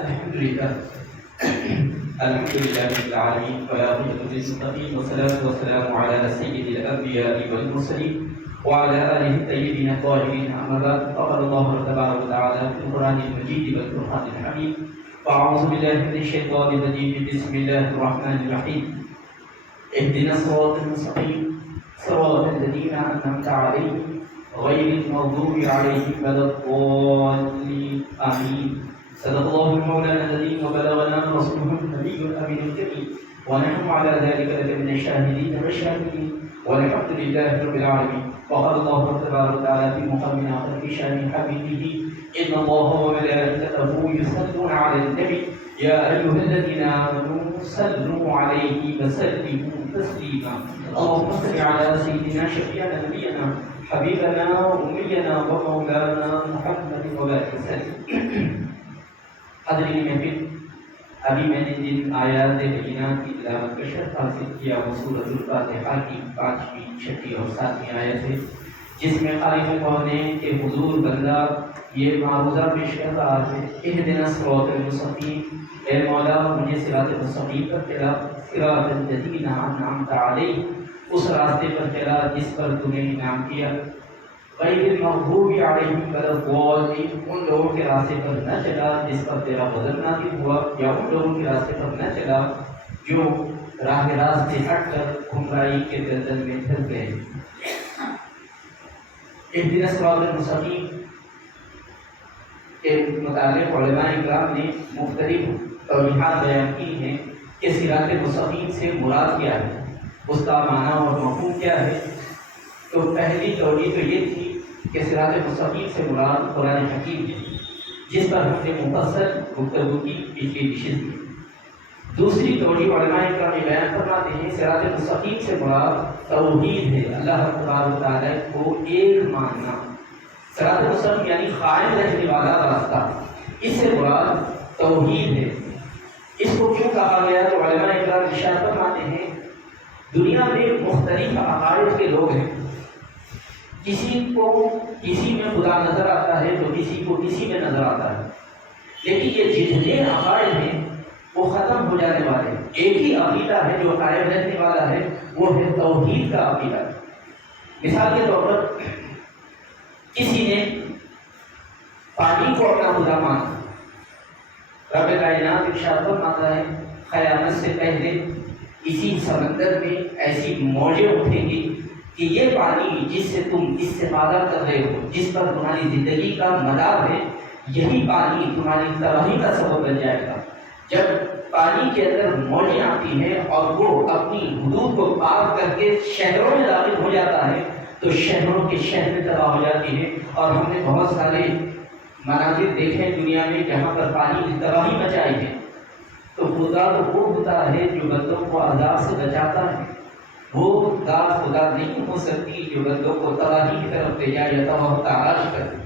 الحمد لله الحمد لله رب العالمين والعاقبة للمتقين والصلاة والسلام على سيد الأنبياء والمرسلين وعلى آله الطيبين الطاهرين. أما بعد فقال الله تبارك وتعالى في القرآن المجيد والفرقان الحميد: فأعوذ بالله من الشيطان الرجيم بسم الله الرحمن الرحيم. اهدنا الصراط المستقيم صراط الذين أنعمت عليهم غير المغضوب عليهم ولا الضالين. آمين. صدق الله مولانا العظيم وبلغنا رسوله النبي الأمين الكريم ونحن على ذلك لمن الشاهدين والشاكرين والحمد لله رب العالمين. وقال الله تبارك وتعالى في مقام آخر في شأن حبيبه: إن الله وملائكته يصلون على النبي يا أيها الذين آمنوا صلوا عليه وسلموا تسليما. اللهم صل على سيدنا شفيعنا نبينا حبيبنا وأمينا ومولانا محمد وبارك وسلم. حاضرین محفل، ابھی میں نے جن آیات بینات کی تلاوت کا شرف حاصل کیا وہ سورۃ الفاتحہ کی 5ویں، 6ویں اور 7ویں آیت ہے، جس میں خالق کونین کے حضور بندہ یہ معروضہ پیش کر رہا ہے: اہدنا الصراط المستقیم، اے مولا مجھے صراط مستقیم پر چلا، صراط الذین انعمت علیہم، اس راستے پر چلا جس پر تو نے انعام کیا، غیر المغضوب علیہم ولا الضالین، ان لوگوں کے راستے پر نہ چلا جس پر تیرا غضب نازل ہوا، یا ان لوگوں کے راستے پر نہ چلا جو راہ راست سے ہٹ کر گمراہی کے دلدل میں پھنس گئے۔ اہدنا الصراط المستقیم کے متعلق علماء کرام نے مختلف توضیحات بیان کی ہیں کہ صراط مستقیم سے مراد کیا ہے، اس کا معنی اور مفہوم کیا ہے۔ تو پہلی توجیہ تو یہ تھی کہ صراط مستقیم سے مراد قرآن حکیم ہے، جس پر ہم نے مفصل گفتگو کی پچھلی نشست میں۔ دوسری توجیہ علماء کرام نے بیان فرماتے ہیں صراط مستقیم سے مراد توحید ہے، اللہ تبارک و تعالیٰ کو ایک ماننا۔ صراط مستقیم یعنی قائم رہنے والا راستہ، اس سے مراد توحید ہے۔ اس کو کیوں کہا گیا تو علماء کرام ارشاد فرماتے ہیں دنیا میں مختلف عقائد کے لوگ ہیں، کسی کو کسی میں خدا نظر آتا ہے تو کسی کو کسی میں نظر آتا ہے، لیکن یہ جتنے عقائد ہیں وہ ختم ہو جانے والے ہیں۔ ایک ہی عقیدہ ہے جو قائم رہنے والا ہے، وہ ہے توحید کا عقیدہ۔ مثال کے طور پر کسی نے پانی کو اپنا خدا مانا، رب کائنات ارشاد فرماتا ہے قیامت سے پہلے اسی سمندر میں ایسی موجیں اٹھیں گی کہ یہ پانی جس سے تم استفادہ کر رہے ہو، جس پر تمہاری زندگی کا مدار ہے، یہی پانی تمہاری تباہی کا سبب بن جائے گا۔ جب پانی کے اندر موجیں آتی ہیں اور وہ اپنی حدود کو پار کر کے شہروں میں داخل ہو جاتا ہے تو شہروں کے شہر میں تباہ ہو جاتی ہے، اور ہم نے بہت سارے مناظر دیکھے دنیا میں جہاں پر پانی نے تباہی مچائی ہے۔ تو خدا تو وہ ہوتا ہے جو بندوں کو عذاب سے بچاتا ہے، وہ ذات خدا نہیں ہو سکتی جو بندوں کو تباہی کی طرف لے جائے یا تباہ و تاراج کرے۔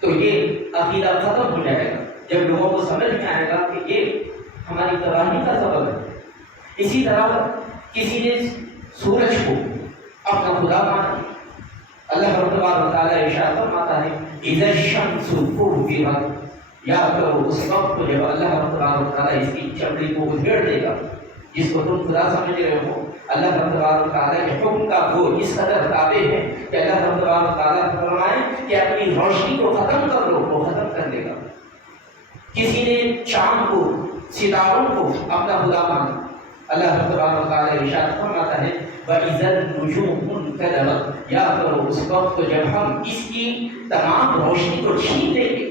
تو یہ عقیدہ ختم ہو جائے گا جب لوگوں کو سمجھ میں آئے گا کہ یہ ہماری تباہی کا سبب ہے۔ اسی طرح کسی نے سورج کو اپنا خدا مانا، اللہ تبارک و تعالیٰ ارشاد فرماتا ہے اذا الشمس كورت، یاد کرو اس وقت جب اللہ تبارک و تعالیٰ اس کی چمڑی کو ادھیڑ دے گا، جس کو تم خدا سمجھ رہے ہو، اللہ تبارک و تعالیٰ کے حکم کا وہ اس قدر تابع ہے کہ اللہ تبارک و تعالیٰ فرمائے کہ اپنی روشنی کو ختم کر لو، وہ ختم کر دے گا۔ کسی نے چاند کو، ستاروں کو اپنا خدا مانا، اللہ تبارک و تعالیٰ ارشاد فرماتا ہے وَإِذَا النُّجُومُ انْكَدَرَتْ، یاد کرو اس وقت جب ہم اس کی تمام روشنی کو چھین لیں گے۔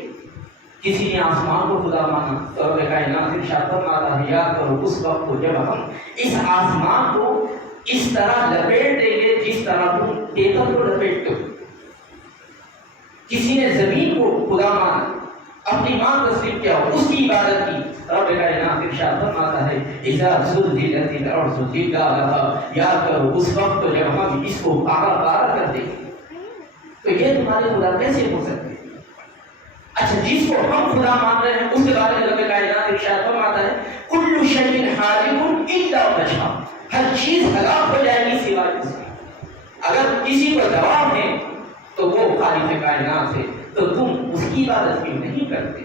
کسی نے آسمان کو خدا مانا تو رب کائنات ارشاد فرماتا ہے یاد کرو اس وقت کو جب ہم اس آسمان کو اس طرح لپیٹ دیں گے جس طرح تم ٹیبل کو لپیٹتے ہو۔ کسی نے زمین کو خدا مانا، اپنی ماں تسلیم کیا، اس کی عبادت کی، رب کائنات ارشاد فرماتا ہے اذا زلزلت الارض زلزالها، یاد کرو اس وقت کو جب ہم اس کو پارا پارا کر دیں گے۔ تو یہ تمہارے خدا کیسے ہو سکتے ہیں؟ اچھا، جس کو ہم خدا مان رہے ہیں اس کے بارے میں رب کائنات ارشاد فرماتا ہے کل شیء ہالک الا وجہہ، ہر چیز ہلاک ہو جائے گی سوائے اس کے۔ اگر کسی کو جواب ہے تو وہ خالق کائنات ہے، تو تم اس کی عبادت کیوں نہیں کرتے؟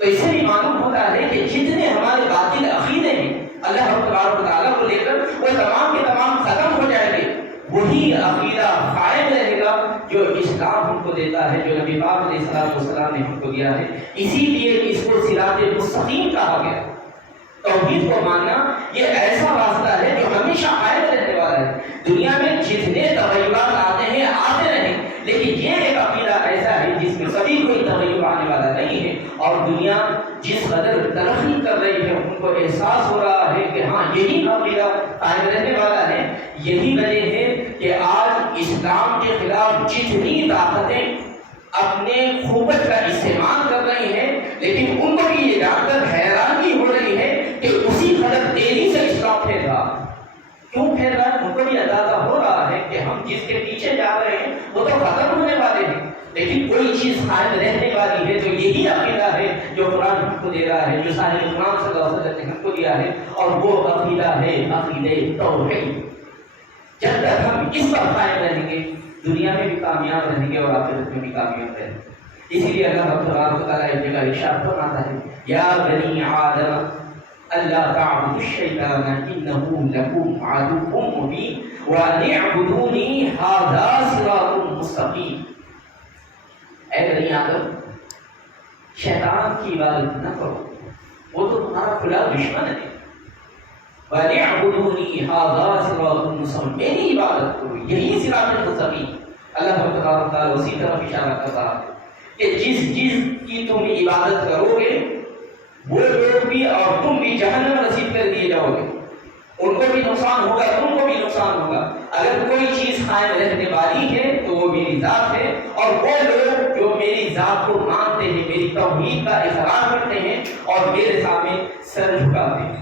تو اس سے بھی معلوم ہوتا ہے کہ جتنے ہمارے باطل عقیدے ہیں اللہ تبارک و تعالیٰ کو لے کر وہ تمام کے تمام ختم ہو جائیں گے، وہی عقیدہ قائم رہے گا جو اسلام ہم کو دیتا ہے، جو نبی پاک علیہ السلام نے ہم کو دیا ہے۔ اسی لیے اس کو صراط مستقیم کہا گیا۔ توحید کو ماننا یہ ایسا راستہ ہے جو ہمیشہ قائم رہنے والا ہے۔ دنیا میں جتنے تغیرات آتے ہیں آتے رہیں، لیکن یہ ایک عقیدہ ایسا ہے جس میں کبھی کوئی تغیر آنے والا نہیں ہے، اور دنیا جس قدر ترقی کر رہی ہے ان کو احساس ہو رہا ہے کہ ہاں یہی عقیدہ قائم رہنے والا ہے۔ یہی وجہ ہے کہ آج اسلام کے خلاف جتنی طاقتیں اپنے قوت کا استعمال کر رہی ہیں، لیکن ان کو بھی یہ جان کر حیرانی ہو رہی ہے کہ اسی قدر تیزی سے اسلام پھیل رہا۔ کیوں پھیل رہا ہے؟ ان کو بھی اندازہ ہو رہا ہے کہ ہم جس کے پیچھے جا رہے ہیں وہ تو ختم ہونے والے ہیں، لیکن کوئی چیز قائم رہنے والی ہے تو یہی عقیدہ ہے جو قرآن ہم کو دے رہا ہے، جو صاحب قرآن صلی اللہ علیہ وسلم نے ہم کو دیا ہے، اور وہ عقیدہ ہے عقیدہ توحید۔ جب تک ہم اس پر قائم رہیں گے دنیا میں بھی کامیاب رہیں گے اور آخرت میں بھی کامیاب رہیں گے۔ اسی لیے اللہ تبارک و تعالیٰ ایک جگہ ارشاد فرماتا ہے، یا بنی آدم اللہ تعبدوا الشیطان انہ لکم عدو مبین وان اعبدونی ھذا صراط مستقیم۔ اے بنی آدم، شیطان کی عبادت نہ کرو، وہ تو تمہارا کھلا دشمن ہے۔ وان اعبدونی ھذا صراط مستقیم، میری عبادت کرو، یہی صراط مستقیم۔ اللہ تبارک و تعالیٰ اسی طرف اشارہ کر رہا ہے کہ جس کی تم عبادت کرو گے وہ لوگ بھی اور تم بھی جہنم نصیب کر دیے جاؤ گے، ان کو بھی نقصان ہوگا، تم کو بھی نقصان ہوگا۔ اگر کوئی چیز قائم رہنے والی ہے تو وہ میری ذات ہے، اور وہ لوگ جو میری ذات کو مانتے ہیں، میری توحید کا اقرار کرتے ہیں اور میرے سامنے سر جھکاتے ہیں۔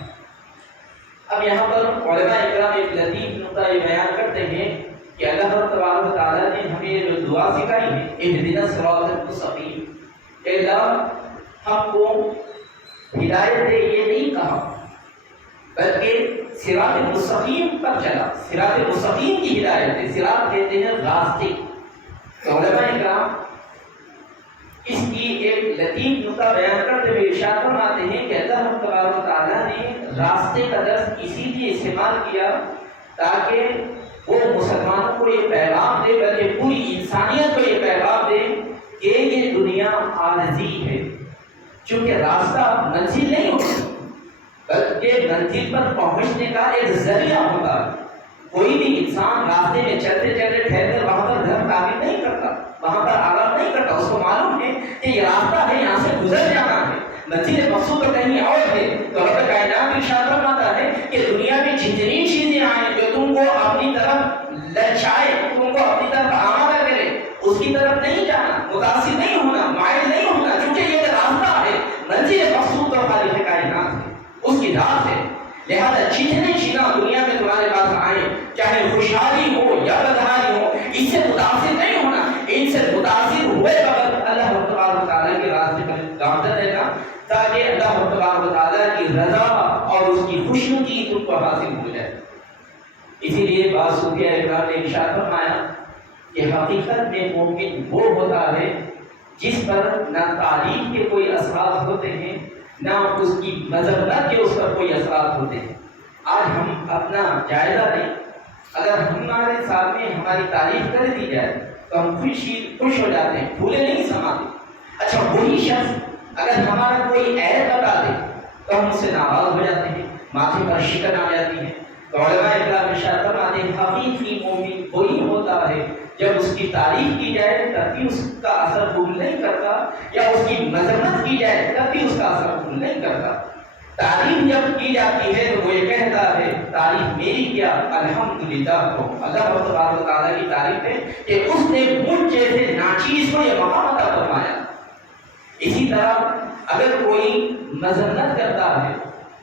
اب یہاں پر علماء اکرام ایک لطیف نقطہ یہ بیان کرتے ہیں کہ اللہ تبارک و تعالیٰ نے ہمیں جو دعا سکھائی ہے، اہدنا الصراط المستقیم، کہ اللہ ہم کو ہدایت دے، یہ نہیں کہا بلکہ صراط مستقیم پر چلا، صراط مستقیم کی ہدایت دے۔ صراط کہتے ہیں راستے۔ تو علماء اکرام اس کی ایک لطیف نقطہ بیان کرتے ہوئے ارشاد فرماتے ہیں کہ اللہ تبارک و تعالیٰ نے راستے کا لفظ اسی لیے استعمال کیا تاکہ وہ مسلمانوں کو یہ پیغام دے، بلکہ پوری انسانیت کو یہ پیغام دے کہ یہ دنیا عارضی ہے، چونکہ راستہ منزل نہیں ہوتی بلکہ منزل پر پہنچنے کا ایک ذریعہ ہوتا ہے۔ کوئی بھی انسان راستے میں چلتے چلتے ٹھہر کر وہاں پر گھر تعمیر نہیں کرتا، وہاں پر آرام نہیں کرتا، اس کو معلوم ہے کہ یہ راستہ ہے، یہاں سے گزر جانا ہے، منزل مقصود تو کہیں اور ہے۔ تو رب کائنات ارشاد فرماتا ہے کہ دنیا میں جتنی چیزیں آئیں جو تم کو اپنی طرف للچائے، تم کو اپنی طرف آمادہ کرے، اس کی طرف نہیں جانا، متاثر نہیں ہونا، مائل نہیں ہونا، کیونکہ یہ راستہ ہے، منزل مقصود تو خالق کائنات ہے، اس کی ذات ہے۔ لہذا جتنے چیزیں دنیا میں تمہارے پاس آئیں، چاہے خوشحالی ہو یا بدحالی ہو، اس سے متاثر نہیں ہونا، ان سے متاثر ہوئے بغیر اللہ تبارک و تعالیٰ کے راستے پر گامزن رہنا، تاکہ اللہ تبارک و تعالیٰ کی رضا اور اس کی خوشنودی تم کو حاصل ہو جائے۔ اسی لیے بعض صوفیاء اکرام نے ارشاد فرمایا کہ حقیقت میں مومن وہ ہوتا ہے جس پر نہ تعلیم کے کوئی اثرات ہوتے ہیں، نہ اس کی مذہبت کے اس پر کوئی اثرات ہوتے ہیں۔ آج ہم اپنا جائزہ لیں، اگر ہمارے سامنے ہماری تعریف کر دی جائے تو ہم خوش ہو جاتے ہیں، پھولے نہیں سماتے۔ اچھا وہی شخص اگر ہمارا کوئی عیب بتا دے تو ہم اس سے ناراض ہو جاتے ہیں، ماتھے پر شکن آ جاتی ہے۔ تو علماء اکرام ارشاد فرماتے ہیں حقیقی مومن وہی ہوتا ہے جب اس کی تعریف کی جائے تب بھی اس کا اثر قبول نہیں کرتا، یا اس کی مذمت کی جائے تب بھی اس کا اثر قبول نہیں کرتا۔ تعریف جب کی جاتی ہے تو وہ یہ کہتا ہے تعریف میری کیا، الحمدللہ کو اللہ تبارک و تعالیٰ کی تعریف ہے کہ اس نے مجھ جیسے ناچیز کو یہ مقام عطا فرمایا۔ اسی طرح اگر کوئی مذمت کرتا ہے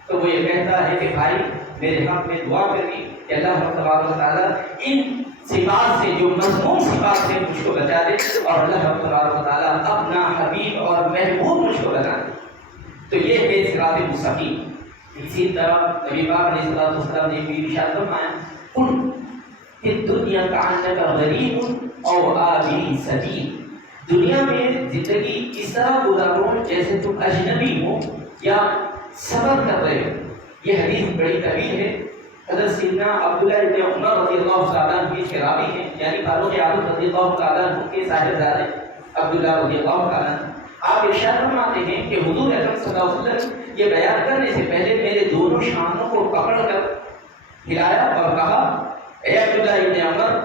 تو وہ یہ کہتا ہے کہ بھائی میرے حق میں دعا کری کہ اللہ تبارک و تعالیٰ ان صفات سے، جو مذموم صفات سے مجھ کو بچا دے، اور اللہ تبارک و تعالیٰ اپنا حبیب اور محبوب مجھ کو بنا دے۔ تو یہ ہے صراط مستقیم۔ اسی طرح نبی پاک علیہ الصلوۃ والسلام نے بھی ارشاد فرمایا کن فی الدنیا کأنک غریب او عابر سبیل، دنیا میں زندگی اس طرح گزارو جیسے تم اجنبی ہو یا سفر کر رہے ہو۔ یہ حدیث بڑی طویل ہے۔ حضرت سیدنا عبداللہ ابن عمر رضی اللہ تعالیٰ عنہ کے راوی ہیں، یعنی فاروق اعظم رضی اللہ تعالیٰ عنہ کے صاحبزادے عبداللہ رضی اللہ تعالیٰ عنہ، آپ ارشاد فرماتے ہیں کہ حضور اکرم صلی اللہ علیہ وسلم یہ بیان کرنے سے پہلے میرے دونوں شانوں کو پکڑ کر ہلایا اور کہا، اے عبداللہ ابن عمر،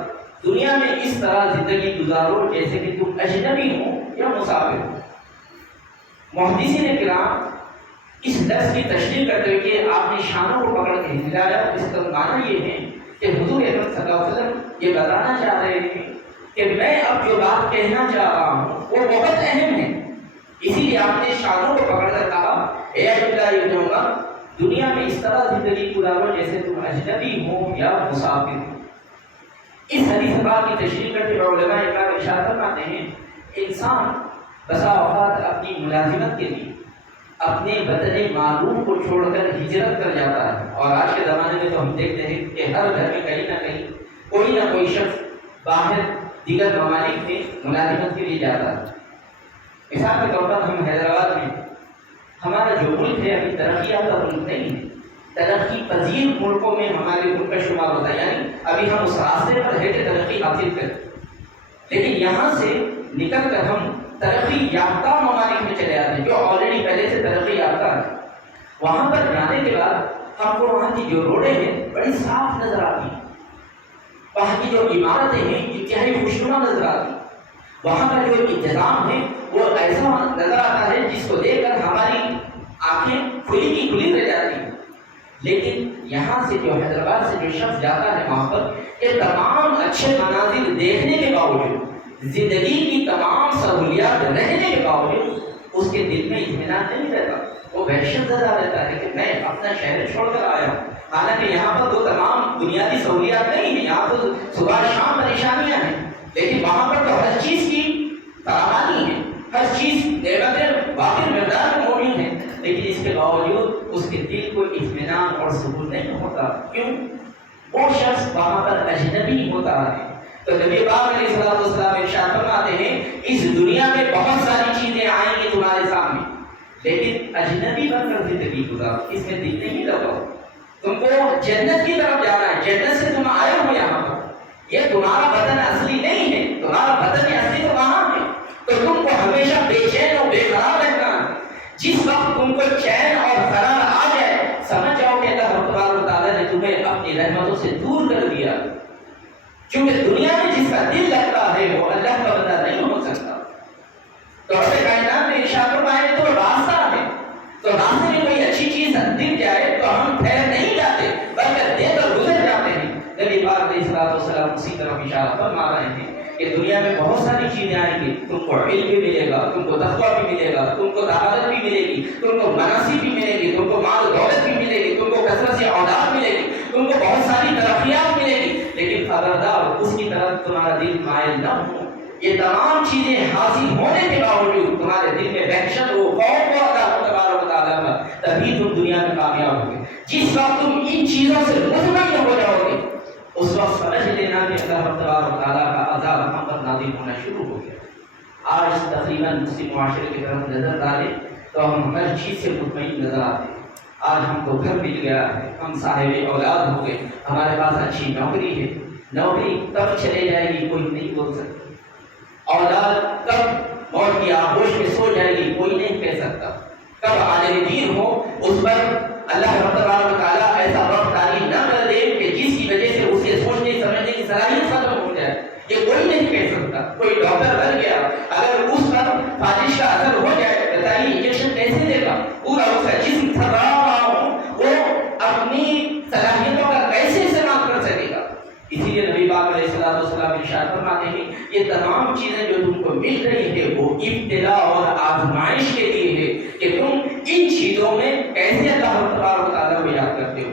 دنیا میں اس طرح زندگی گزارو جیسے کہ تم اجنبی ہو یا مسافر ہو۔ محدثین کرام اس لفظ کی تشریح کرتے ہوئے کہ آپ نے شانوں کو پکڑ کے ہلایا، اس کا معنی یہ ہے کہ حضور اکرم صلی اللہ علیہ وسلم یہ بتانا چاہ رہے ہیں کہ میں اب جو بات کہنا چاہ رہا ہوں وہ بہت اہم ہے، اسی لیے آپ نے شانوں کو پکڑ کر کہا، اے عبداللہ ابن عمر، دنیا میں اس طرح زندگی گزارو جیسے تم اجنبی ہو یا مسافر ہو۔ اس حدیث پاک کی تشریح کرتے ہوئے علماء اکرام ارشاد فرماتے ہیں، انسان بسا اوقات اپنی ملازمت کے لیے اپنے وطن معلوم کو چھوڑ کر ہجرت کر جاتا ہے، اور آج کے زمانے میں تو ہم دیکھتے ہیں کہ ہر گھر میں کہیں نہ کہیں کوئی نہ کوئی شخص باہر دیگر ممالک میں ملازمت کے لیے جاتا ہے۔ مثال کے طور پر ہم حیدرآباد میں، ہمارا جو ملک ہے ابھی ترقی یافتہ ملک نہیں ہے، ترقی پذیر ملکوں میں ہمارے ملک کا شمار ہوتا ہے، یعنی ابھی ہم اس راستے پر ہے کہ ترقی حاصل کریں، لیکن یہاں سے نکل کر ہم ترقی یافتہ ممالک میں چلے آتے ہیں جو آلریڈی پہلے سے ترقی یافتہ ہے۔ وہاں پر جانے کے بعد ہم کو وہاں کی جو روڈیں ہیں بڑی صاف نظر آتی ہیں، وہاں کی جو عمارتیں ہیں انتہائی خوشنما نظر آتی ہیں، وہاں کا جو انتظام ہے وہ ایسا نظر آتا ہے جس کو دیکھ کر ہماری آنکھیں کھلی کی کھلی رہ جاتی ہیں۔ لیکن یہاں سے جو حیدرآباد سے جو شخص جاتا ہے وہاں پر یہ تمام اچھے مناظر دیکھنے کے باوجود، زندگی کی تمام سہولیات رہنے کے باوجود اس کے دل میں اطمینان نہیں رہتا، وہ وحشت زدہ رہتا ہے کہ میں اپنا شہر چھوڑ کر آیا ہوں، حالانکہ یہاں پر تو تمام بنیادی سہولیات نہیں ہیں، یہاں تو صبح شام پریشانیاں ہیں، لیکن وہاں پر تو ہر چیز کی فراوانی ہے، ہر چیز نعمتیں واقعی مقدار میں موجود ہیں، لیکن اس کے باوجود اس کے دل کو اطمینان اور سکون نہیں ہوتا۔ کیوں؟ وہ شخص وہاں پر اجنبی ہوتا ہے۔ تو نبی پاک علیہ الصلوۃ والسلام ارشاد فرماتے ہیں، اس دنیا میں بہت ساری چیزیں آئیں گی تمہارے سامنے، لیکن اجنبی بن کر زندگی گزارو، اس میں دل نہیں لگاؤ۔ تم کو جنت کی طرف جانا ہے، جنت سے تم آئے ہو یہاں پر، یہ تمہارا وطن اصلی نہیں ہے، تمہارا وطن اصلی تو وہاں ہے، تو تم کو ہمیشہ بے چین اور بے قرار رہنا ہے۔ جس وقت تم کو چین اور قرار آ جائے، سمجھ جاؤ کہ اللہ تبارک و تعالیٰ نے تمہیں اپنی رحمتوں سے دور کر دیا، کیونکہ دنیا میں جس کا دل لگتا ہے وہ اللہ کا بندہ نہیں ہو سکتا۔ تو رب کائنات نے ارشاد فرمایا تو راستہ ہے، تو راستے میں کوئی اچھی چیز دکھ جائے تو ہم ٹھہر نہیں جاتے بلکہ دے کر گزر جاتے ہیں۔ نبی پاک علیہ الصلوۃ والسلام اسی طرح اشارہ فرما رہے ہیں کہ دنیا میں بہت ساری چیزیں آئیں گی، تم کو علم بھی ملے گا، تم کو تقویٰ بھی ملے گا، تم کو طاقت بھی ملے گی، تم کو مناصب بھی ملے گی، تم کو مال و دولت بھی ملے گی، تم کو کثرت سے اولاد ملے گی، تم کو بہت ساری ترقیات ملے گی، لیکن خبردار اس کی طرف تمہارا دل مائل نہ ہو۔ یہ تمام چیزیں حاصل ہونے کے باوجود تمہارے دل میں وحشت ہو، خوف ہو اللہ تبارک و تعالیٰ کا، تبھی تم دنیا میں کامیاب ہوگے۔ جس وقت تم ان چیزوں سے مطمئن ہو جاؤ گے اس وقت سمجھ لینا کہ اللہ تبارک و تعالیٰ کا عذاب ہم پر نازل ہونا شروع ہو گیا۔ آج تقریباً مسلم معاشرے کی طرف نظر ڈالیں تو ہم ہر چیز سے مطمئن نظر آتے ہیں۔ آج ہم کو گھر مل گیا ہے، ہم صاحب اولاد ہو گئے، ہمارے پاس اچھی نوکری ہے، نوکری کب چلے جائے گی کوئی نہیں بول سکتا، اولاد کب موت کی آغوش میں سو جائے گی کوئی نہیں کہہ سکتا، کب عالم دین ہو اس پر اللہ تبارک و تعالیٰ ایسا وقت تعلیم نہ کر دے کہ جس کی وجہ سے اسے سوچنے سمجھنے کی صلاحیت ختم ہو جائے، یہ کوئی نہیں کہہ سکتا۔ کوئی ڈاکٹر بن گیا، اگر اس پر فالش کا اثر ہو جائے بتائیے انجیکشن کیسے دے گا؟ پورا اس کا جسم تھر رہا ہو، وہ اپنی صلاحیتوں کا کیسے استعمال کر سکے گا؟ اسی لیے نبی پاک علیہ الصلوۃ والسلام ارشاد فرماتے ہیں یہ تمام چیزیں جو تم کو مل رہی ہے وہ ابتلا اور آزمائش کے لیے ہے کہ تم ان چیزوں میں کیسے اللہ تبارک و تعالیٰ کو یاد کرتے ہو۔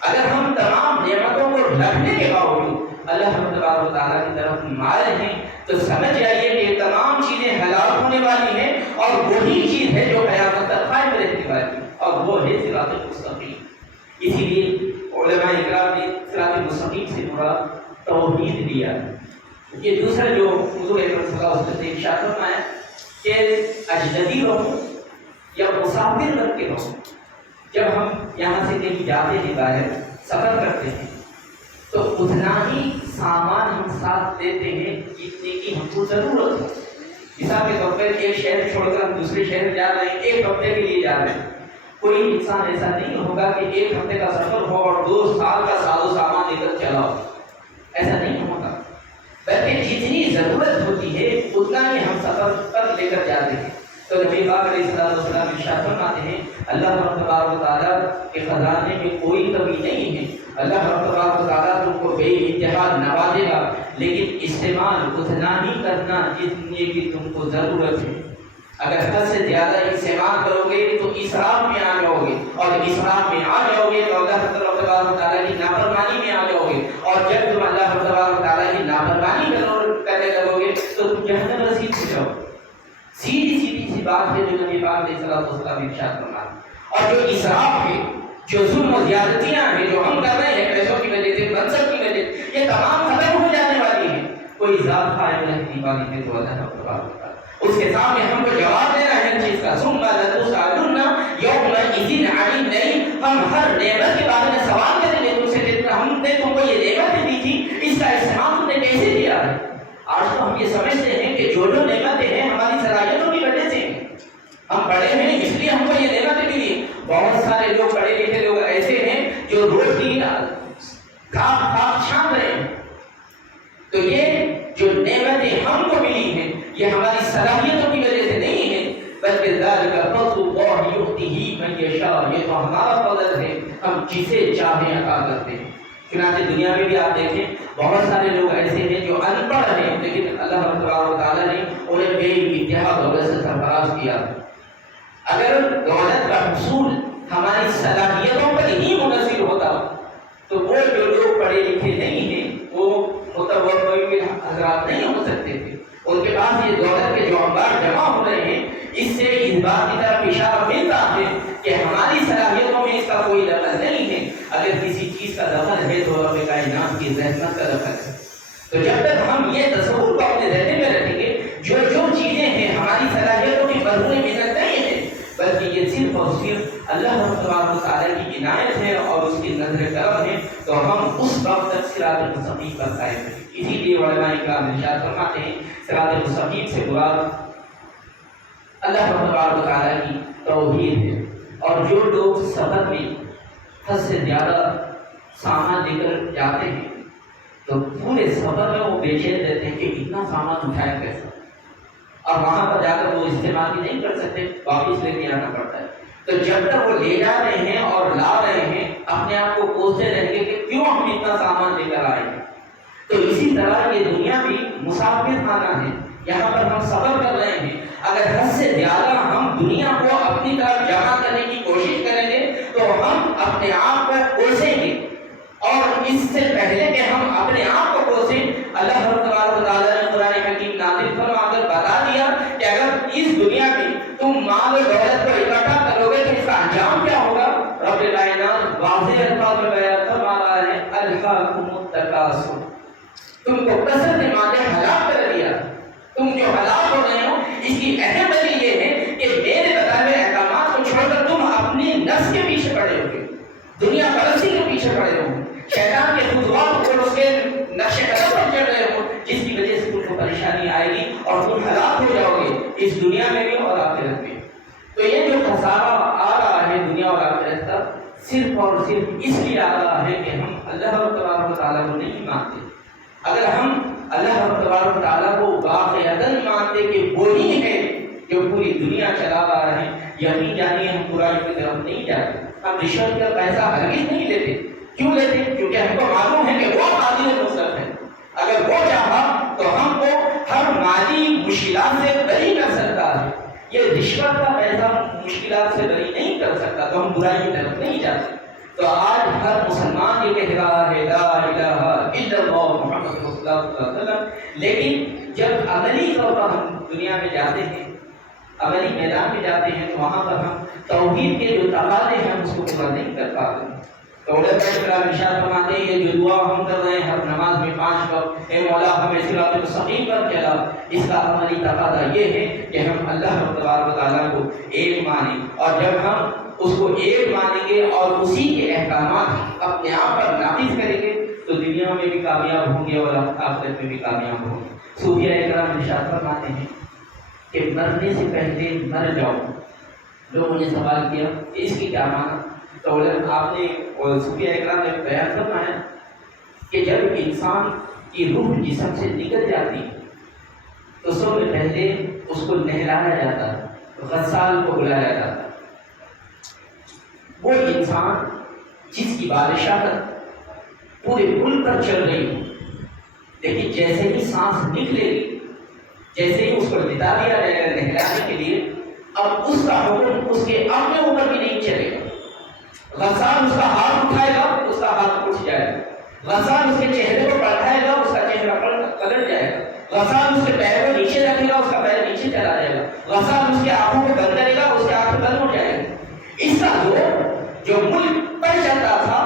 اگر ہم تمام نعمتوں کو رکھنے کے باوجود اللہ تبارک و تعالیٰ کی طرف مائل ہیں تو سمجھ جائیے کہ یہ تمام چیزیں ہلاک ہونے والی ہیں اور وہی چیز ہے جو قیامت تک قائم رہنے والی ہے، اور وہ ہے صراط مستقیم۔ اسی لیے علماء اکرام نے صراط مستقیم سے مراد توحید لیا ہے۔ یہ دوسرا جو حضور اکرم صلی اللہ علیہ وسلم نے ارشاد فرمایا کہ اجنبی رہو یا مسافر بن کے رہو، جب ہم یہاں سے کہیں جاتے ہیں باہر سفر کرتے ہیں تو اتنا ہی سامان ہم ساتھ لیتے ہیں جتنے کی ہم کو ضرورت ہو۔ مثال کے طور پر ایک شہر چھوڑ کر ہم دوسرے شہر جا رہے ہیں، ایک ہفتے کے لیے جا رہے ہیں، کوئی انسان ایسا نہیں ہوگا کہ ایک ہفتے کا سفر ہو اور 2 سال کا سازو سامان لے کر چلا ہو، ایسا نہیں ہوگا، بلکہ جتنی ضرورت ہوتی ہے اتنا ہی ہم سفر پر لے کر جاتے ہیں۔ تو نبی پاک علیہ السلام ارشاد فرماتے ہیں اللہ تبارک و تعالیٰ کے خزانے میں کوئی کمی نہیں ہے، اللہ تبارک و تعالیٰ تم کو بے انتہا نوازے گا، لیکن استعمال اتنا ہی کرنا جتنے کی تم کو ضرورت ہے۔ اگر حد سے زیادہ استعمال کرو گے تو اسراف میں آ جاؤ گے، اور اسراف میں آ جاؤ گے تو اللہ تبارک و تعالیٰ کی نافرمانی میں آ جاؤ گے، اور جب تم اللہ تبارک و تعالیٰ کی نافرمانی کرنے لگو گے تو تم جہنم رسید ہو جاؤ۔ سیدھی سی بات ہے جو نبی پاک علیہ السلام ارشاد فرماتے ہیں۔ اور جو اسراف ہے، جو ظلم و زیادتیاں ہیں جو ہم کر رہے ہیں پیسوں کی وجہ سے، منصب کی وجہ سے، یہ تمام ختم ہو جانے والی ہیں، کوئی ذات قائم رہنے والی ہے تو اللہ تبارک و تعالیٰ اس کے سامنے ہم کو جواب دینا ہے چیز کا، ثم لتسألن یومئذ عن النعیم، ہم ہر نعمت کے بارے میں سوال کریں گے تم سے کہ ہم نے تم کو یہ نعمت دی تھی، اس کا استعمال تم نے کیسے کیا ہے؟ آج تو ہم یہ سمجھتے ہیں کہ جو نعمتیں ہیں ہماری صلاحیتوں کی وجہ سے، ہم پڑھے ہیں اس لیے ہم کو یہ نعمتیں ملی۔ بہت سارے لوگ پڑھے لکھے لوگ ایسے ہیں جو روز دن کھاپ چھان رہے ہیں، تو یہ جو نعمتیں ہم کو ملی ہیں یہ ہماری صلاحیتوں کی وجہ سے نہیں ہے، بلکہ ذالک فضل اللہ یؤتیہ من یشاء، یہ تو ہمارا فضل ہے، ہم جسے چاہیں عطا کرتے ہیں۔ چنانچہ دنیا میں بھی آپ دیکھیں بہت سارے لوگ ایسے ہیں جو ان پڑھ ہیں لیکن اللہ تبارک و تعالیٰ نے انہیں بے انتہا دولت سے سرفراز کیا۔ اگر دولت کا حصول ہماری صلاحیتوں پر ہی منحصر ہوتا تو وہ جو لوگ پڑھے لکھے نہیں ہیں وہ متوقع حضرات نہیں ہو سکتے تھے، ان کے پاس یہ دولت کے جو انبار جمع ہو رہے ہیں، اس سے اس بات کی طرف اشارہ ملتا ہے کہ ہماری صلاحیتوں میں اس کا کوئی دخل نہیں ہے۔ اگر کسی چیز کا دخل ہے تو رب کائنات کی رحمت کا دخل ہے۔ تو جب تک ہم یہ تصور کو اپنے ذہن میں رکھیں گے جو چیزیں ہیں ہماری صلاحیتوں کی مرہون محنت نہیں ہے، بلکہ یہ صرف اور صرف اللہ تبارک و تعالیٰ کی عنایت ہے اور اس کی نظر کرم ہے، تو ہم اس وقت تک صراط مستقیم پر قائم ہیں۔ اسی لیے علماء کرام ارشاد فرماتے ہیں صراط مستقیم سے مراد اللہ تبارک و تعالیٰ کی توحید ہے، اور جو لوگ سفر میں حد سے زیادہ سامان لے کر جاتے ہیں تو پورے سفر میں وہ بے چین رہتے ہیں کہ اتنا سامان اٹھایا کیسے، اور وہاں پر جا کر وہ استعمال بھی نہیں کر سکتے، واپس لے کے آنا پڑتا ہے۔ تو جب تک وہ لے جا رہے ہیں اور لا رہے ہیں اپنے آپ کو کوستے رہیں گے کہ کیوں ہم اتنا سامان لے کر آئے ہیں۔ تو اسی طرح یہ دنیا بھی مسافر خانہ ہے، یہاں پر ہم سفر کر رہے ہیں، اگر حد سے زیادہ ہم دنیا کو اپنی طرف جمع کرنے کی کوشش کریں گے تو ہم اپنے آپ کو کوسیں گے، اور اس سے پہلے کہ ہم اپنے آپ کو کوسیں اللہ تبارک و تعالیٰ نے قرآن حکیم نازل فرما کر بتا دیا کہ اگر اس دنیا میں تم مال و دولت کو اکٹھا کرو گے تو اس کا انجام کیا ہوگا۔ رب کائنات واضح الفاظ میں بیان فرما رہا ہے الہاکم التکاثر، تم کو کثرت مال ہلاک کر دیا، تم جو ہلاک ہو رہے ہو اس کی اہم وجہ یہ ہے کہ میرے بتائے ہوئے احکامات کو چھوڑ کر تم اپنی نفس کے پیچھے پڑے ہو گے، دنیا پرستی کے پیچھے پڑے ہو، شیطان کے خطوات کو اس کے نقش قدم پر چڑھ رہے ہو، جس کی وجہ سے تم کو پریشانی آئے گی اور تم ہلاک ہو جاؤ گے اس دنیا میں بھی اور آخرت میں۔ تو یہ جو خسارہ آ رہا ہے دنیا اور آخرت کا صرف اور صرف اس لیے آ رہا ہے کہ ہم اللہ تبارک و تعالیٰ کو نہیں مانتے۔ اگر ہم اللہ تبارک و تعالیٰ کو واقعتاً مانتے کہ وہی ہے جو پوری دنیا چلا رہا ہے، یقین جانیے ہم برائی کی طرف نہیں جاتے، ہم رشوت کا پیسہ ہرگز نہیں لیتے۔ کیوں لیتے؟ کیونکہ ہم کو معلوم ہے کہ وہ قادر مطلق ہے، اگر وہ چاہا تو ہم کو ہر مالی مشکلات سے بری کر سکتا ہے، یہ رشوت کا پیسہ مشکلات سے بری نہیں کر سکتا، تو ہم برائی کی طرف نہیں جاتے۔ تو آج ہر مسلمان یہ کہہ رہا ہے لا الہ الا اللہ محمد رسول اللہ صلی اللہ علیہ وسلم، لیکن جب عملی طور پر ہم دنیا میں جاتے ہیں، عملی میدان میں جاتے ہیں، تو وہاں پر ہم توحید کے جو تقاضے ہیں اس کو پورا نہیں کر پاتے۔ تو علماء کرام ارشاد فرماتے ہیں یہ جو دعا ہم کر رہے ہیں ہر نماز میں 5 وقت، اے مولا ہمیں صراط مستقیم پر چلا، اس کا عملی تقاضا یہ ہے کہ ہم اللہ تبارک و تعالیٰ کو ایک مانیں، اور جب ہم اس کو ایک مانیں گے اور اسی کے احکامات اپنے آپ پر نافذ کریں گے تو دنیا میں بھی کامیاب ہوں گے اور آخرت میں بھی کامیاب ہوں گے۔ صوفیاء کرام ارشاد فرماتے ہیں کہ مرنے سے پہلے مر جاؤ۔ لوگوں نے سوال کیا کہ اس کی کیا معنی؟ تو آپ نے اور صوفیاء کرام نے بیان فرمایا کہ جب انسان کی روح جسم سے نکل جاتی تو سب سے پہلے اس کو نہلایا جاتا، غسال کو بلایا جاتا۔ وہ انسان جس کی بادشاہت پورے ملک پر چل رہی ہو، لیکن جیسے ہی سانس نکلے گی، جیسے ہی اس کو بتا دیا جائے گا نہلانے کے لیے، اب اس کا حکم اس کے اپنے اوپر بھی نہیں چلے گا۔ غسان اس کا ہاتھ اٹھائے گا، اس کا ہاتھ اٹھ جائے گا۔ غسان اس کے چہرے کو پلٹائے گا، اس کا چہرہ پلٹ جائے گا۔ غسان اس کے پیر کو نیچے رکھے گا، اس کا پیر نیچے چلا جائے گا۔ غسان اس کے آنکھوں کو بند کرے گا، اس کے آنکھیں بند ہو جائے گی۔ اس کا جو ملک پر چلتا تھا،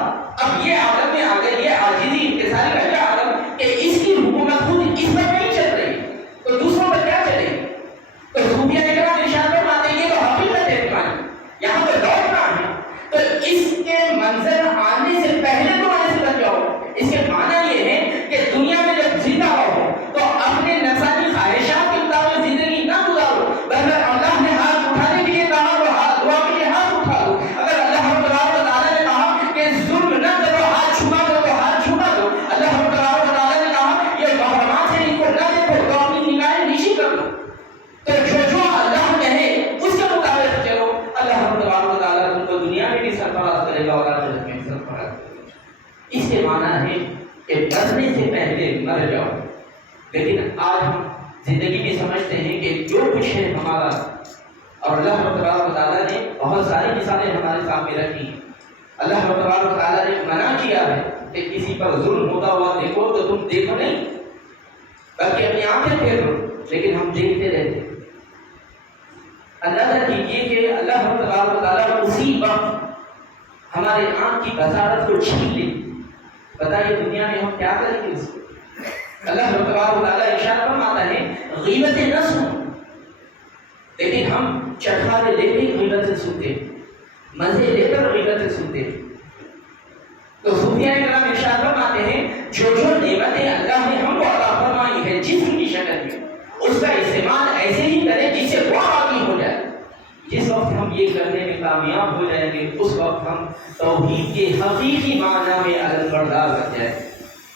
اب یہ عالم میں آ گئے، یہ عاجزی انکساری کا کیا عالم کہ اس کی حکومت خود اس پر نہیں چل رہی تو دوسروں پر کیا چلے گی؟ تو صوفیاء کرام ارشاد فرماتے ہیں یہ تو حقیقت ہے تمہاری، یہاں پہ لوٹنا ہے، تو اس کے منظر آنے سے پہلے تو آنے سے بچ جاؤ۔ اس کے معنی یہ ہے کہ دنیا میں جب زندہ ہو تو اپنے نفسانی خواہشات کے مطابق زندگی نہ گزارو، بلکہ اللہ نے ہاتھ اٹھانے کے لیے کہا تو ہاتھ دعا کے لیے ہاتھ اٹھا دو۔ اگر اللہ تعالیٰ نے کہا کہ ظلم نہ کرو، ہاتھ چھپا دو تو ہاتھ چھپا دو۔ اللہ تعالیٰ نے کہا یہ محرمات ہیں، ان کو نہ دیکھو تو اپنی نگاہیں نیچی کر دو۔ تو جو اللہ کہے اس کے مطابق چلو، اللہ تبارک و تعالیٰ تم کو دنیا میں بھی سرفراز کرے گا اور آخرت میں بھی سرفراز کرے گا۔ اس کے معنی ہے کہ مرنے سے پہلے مر جاؤ۔ لیکن آج ہم زندگی میں سمجھتے ہیں کہ جو کچھ ہے ہمارا، اور اللہ تبارک و تعالیٰ نے بہت ساری مثالیں ہمارے سامنے رکھی ہیں۔ اللہ تبارک و تعالیٰ نے منع کیا ہے کہ کسی پر ظلم ہوتا ہوا دیکھو تو تم دیکھو نہیں، بلکہ اپنی آنکھیں پھیر لو، لیکن ہم دیکھتے رہتے۔ اندازہ کیجیے کہ اللہ تبارک و تعالیٰ اسی وقت ہمارے آنکھ کی بصارت کو چھین لے، بتائیے دنیا میں ہم کیا کریں گے اس کو؟ اللہ تبارک و تعالیٰ ارشاد فرماتا ہے غیبتیں نہ سنو، لیکن ہم چٹخارے لے کے غیبتیں سنتے، مزے لے کر غیبتیں سنتے۔ تو صوفیاء کرام ارشاد فرماتے ہیں جو نعمتیں اللہ نے ہم کو عطا فرمائی ہے جسم کی شکل میں، اس کا استعمال ایسے ہی کریں جس سے وہ عاقل ہو جائے۔ جس وقت ہم یہ کرنے میں کامیاب ہو جائیں گے اس وقت ہم توحید کے حقیقی معنی میں علمبردار بن جائیں۔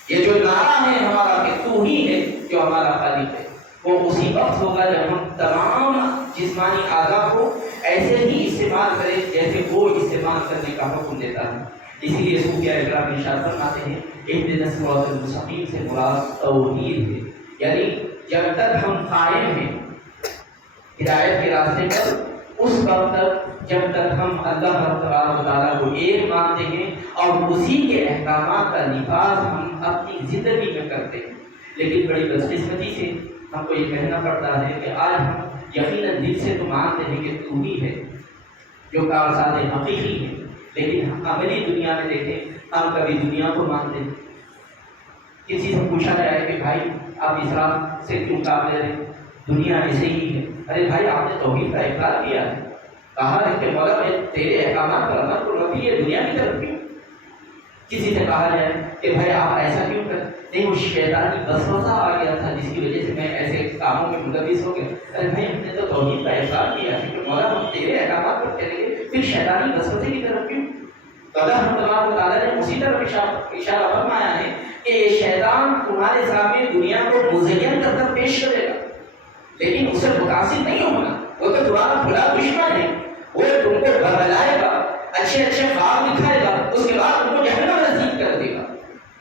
یہ جو نعرہ ہے ہمارا کہ تو ہی ہے جو ہمارا خالق ہے، وہ اسی وقت ہوگا جب ہم تمام جسمانی اعضاء کو ایسے ہی استعمال کریں جیسے وہ استعمال کرنے کا حکم دیتا ہے۔ اسی لیے صوفیاء کرام ارشاد فرماتے ہیں اہدنا الصراط المستقیم سے مراد توحید ہے، یعنی جب تک ہم قائم ہیں ہدایت کے راستے پر، اس وقت تک جب تک ہم اللہ تبارک و تعالیٰ کو ایک مانتے ہیں اور اسی کے احکامات کا نفاذ ہم اپنی زندگی میں کرتے ہیں۔ لیکن بڑی بدقسمتی سے ہم کو یہ کہنا پڑتا ہے کہ آج ہم یقیناً دل سے تو مانتے ہیں کہ تو ہی ہے جو کارساز حقیقی ہے، لیکن عملی دنیا میں دیکھیں ہم کبھی دنیا کو مانتے ہیں۔ کسی سے پوچھا جائے کہ بھائی آپ اسلام سے کیوں کام لے رہے ہیں، دنیا ایسے ہی ہے۔ ارے بھائی آپ نے توحید کا اقرار کیا ہے، کہا ہے کہ مولا میں تیرے احکامات پر عمل کروں گا، یہ دنیا کی طرف کیوں؟ کسی سے کہا جائے کہ بھائی آپ ایسا کیوں کر، نہیں وہ شیطانی وسوسہ آ گیا تھا جس کی وجہ سے میں ایسے کاموں میں ملوث ہو گیا۔ ارے بھائی ہم نے تو توحید کا اقرار کیا ہے کہ مولا ہم تیرے احکامات پر چلیں گے، پھر شیطانی وسوسے کی طرف کیوں؟ تو اللہ تبارک و تعالیٰ نے اسی طرف اشارہ فرمایا ہے کہ یہ شیطان تمہارے سامنے دنیا کو مزین کر کر پیش کرے گا، لیکن اسے متاثر نہیں ہونا، وہ تو تمہارا بھلا دشمن ہے، وہ تم کو بہلائے گا، اچھے اچھے خواب دکھائے گا، اس کے بعد تم کو جہنم نصیب کر دے گا۔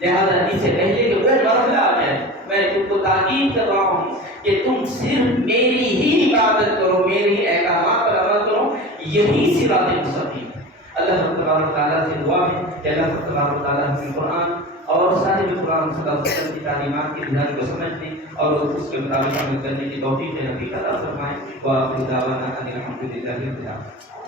لہذا اس سے پہلے کہ وہ مرحلہ آ جائے میں تم کو تاکید کر رہا ہوں کہ تم صرف میری ہی عبادت کرو، میری ہی احکامات پر عمل کرو، یہی صراط مستقیم ہے۔ اللہ تبارک و تعالیٰ سے دعا ہے کہ اللہ تبارک و تعالیٰ ہمیں قرآن اور سارے جو قرآن صلی اللہ علیہ وسلم کی تعلیمات کے نظام کو سمجھنے اور اس کے مطابق عمل کرنے کی توفیق نصیب عطا فرمائے۔ وآخر دعوانا ان الحمد للہ رب العالمین۔